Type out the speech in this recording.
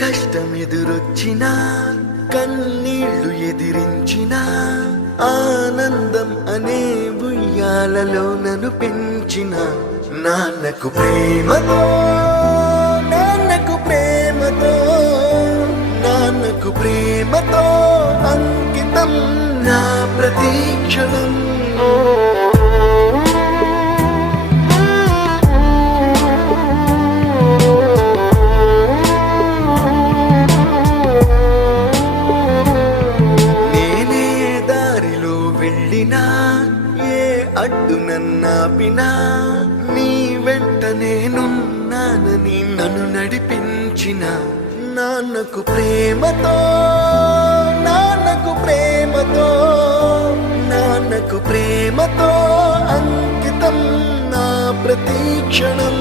కష్టమెదురొచ్చినా కన్నీళ్లు ఎదిరించినా ఆనందం అనే ఉయ్యాలలో నన్ను పెంచిన నాన్నకు ప్రేమతో నాన్నకు ప్రేమతో నాన్నకు ప్రేమతో అంకితం నా ప్రతీక్షణం. నేనే దారిలో వెళ్ళినా ఏ అడ్డు నన్నాపినా నీ వెంట నేనున్నానని నన్ను నడిపించిన నాన్నకు ప్రేమతో నాన్నకు ప్రేమతో నాన్నకు ప్రేమతో అంకితం నా ప్రతీక్షణం.